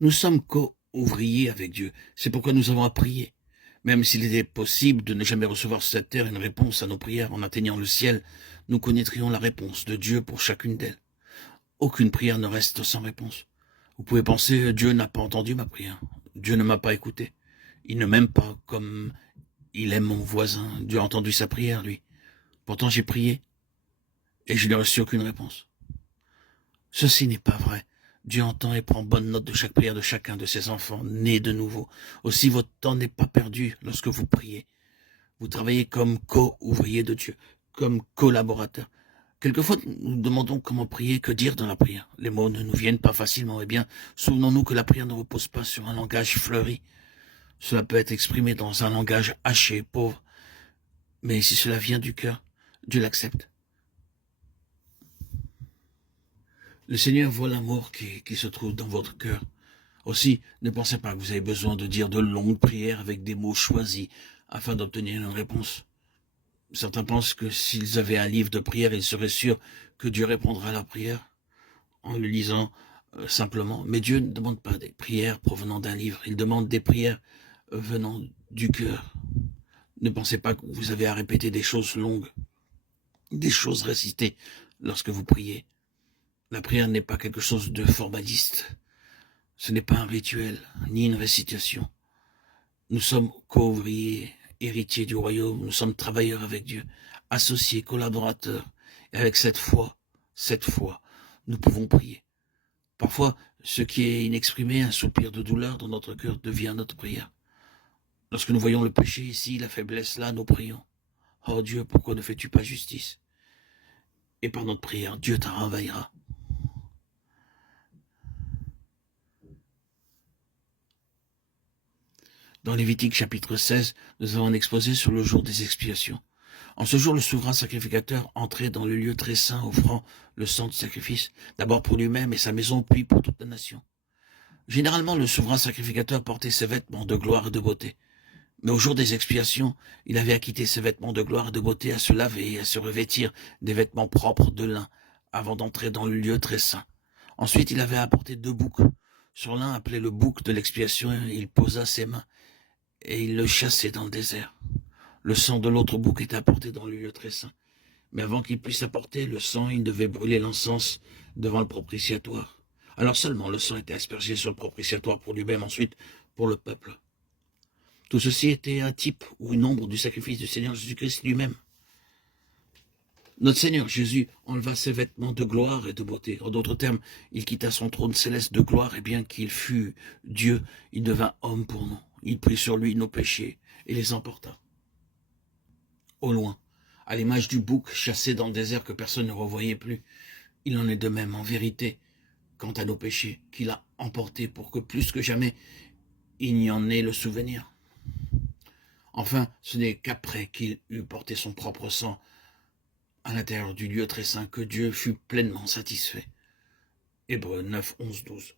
Nous sommes co-ouvriers avec Dieu. C'est pourquoi nous avons à prier. Même s'il était possible de ne jamais recevoir sur cette terre une réponse à nos prières en atteignant le ciel, nous connaîtrions la réponse de Dieu pour chacune d'elles. Aucune prière ne reste sans réponse. Vous pouvez penser, Dieu n'a pas entendu ma prière. Dieu ne m'a pas écouté. Il ne m'aime pas comme il aime mon voisin. Dieu a entendu sa prière, lui. Pourtant j'ai prié et je n'ai reçu aucune réponse. Ceci n'est pas vrai. Dieu entend et prend bonne note de chaque prière de chacun de ses enfants nés de nouveau. Aussi votre temps n'est pas perdu lorsque vous priez. Vous travaillez comme co-ouvrier de Dieu, comme collaborateur. Quelquefois, nous demandons comment prier, que dire dans la prière. Les mots ne nous viennent pas facilement. Eh bien, souvenons-nous que la prière ne repose pas sur un langage fleuri. Cela peut être exprimé dans un langage haché, pauvre. Mais si cela vient du cœur, Dieu l'accepte. Le Seigneur voit l'amour qui se trouve dans votre cœur. Aussi, ne pensez pas que vous avez besoin de dire de longues prières avec des mots choisis afin d'obtenir une réponse. Certains pensent que s'ils avaient un livre de prière, ils seraient sûrs que Dieu répondra à leur prière en le lisant simplement. Mais Dieu ne demande pas des prières provenant d'un livre, il demande des prières venant du cœur. Ne pensez pas que vous avez à répéter des choses longues, des choses récitées lorsque vous priez. La prière n'est pas quelque chose de formaliste. Ce n'est pas un rituel, ni une récitation. Nous sommes co-ouvriers, héritiers du royaume, nous sommes travailleurs avec Dieu, associés, collaborateurs. Et avec cette foi, nous pouvons prier. Parfois, ce qui est inexprimé, un soupir de douleur dans notre cœur, devient notre prière. Lorsque nous voyons le péché ici, la faiblesse là, nous prions. Oh Dieu, pourquoi ne fais-tu pas justice? Et par notre prière, Dieu t'en renveillera. Dans Lévitique chapitre 16, nous avons un exposé sur le jour des expiations. En ce jour, le souverain sacrificateur entrait dans le lieu très saint, offrant le sang de sacrifice, d'abord pour lui-même et sa maison, puis pour toute la nation. Généralement, le souverain sacrificateur portait ses vêtements de gloire et de beauté. Mais au jour des expiations, il avait acquitté ses vêtements de gloire et de beauté à se laver et à se revêtir des vêtements propres de lin, avant d'entrer dans le lieu très saint. Ensuite, il avait apporté 2 boucs. Sur l'un, appelé le bouc de l'expiation, il posa ses mains et il le chassait dans le désert. Le sang de l'autre bouc était apporté dans le lieu très saint. Mais avant qu'il puisse apporter le sang, il devait brûler l'encens devant le propitiatoire. Alors seulement le sang était aspergé sur le propitiatoire pour lui-même, ensuite pour le peuple. Tout ceci était un type ou une ombre du sacrifice du Seigneur Jésus-Christ lui-même. Notre Seigneur Jésus enleva ses vêtements de gloire et de beauté. En d'autres termes, il quitta son trône céleste de gloire, et bien qu'il fût Dieu, il devint homme pour nous. Il prit sur lui nos péchés et les emporta. Au loin, à l'image du bouc chassé dans le désert que personne ne revoyait plus, il en est de même en vérité quant à nos péchés qu'il a emportés pour que plus que jamais il n'y en ait le souvenir. Enfin, ce n'est qu'après qu'il eut porté son propre sang à l'intérieur du lieu très saint que Dieu fut pleinement satisfait. Hébreux 9, 11, 12.